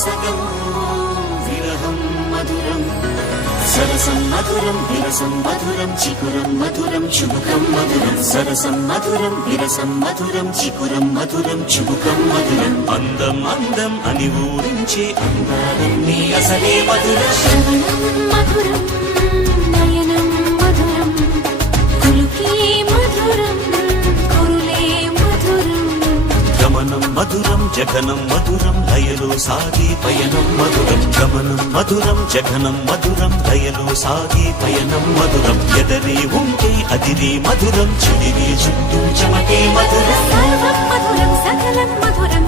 సగం విరహం మధురం సరసం మధురం విరసం మధురం చికురం మధురం చుబుకం మధురం సరసం మధురం విరసం మధురం చికురం మధురం చుబుకం మధురం అందం అందం అని ఊరించే అందాలన్నీ అసలే మధురం శ్రవణం మధురం నయనం మధురం కులుకే మధురం కురులే మధురం గమనం మధురం జగనం మధురం లయలో సాగే పయనం మధురం గమనం మధురం జగనం మధురం లయలో సాగే పయనం మధురం ఎదరే ఉంటే అదిరే మధురం చెడిరే చుట్టూ చెమటే మధురం సర్వం మధురం సకలం మధురం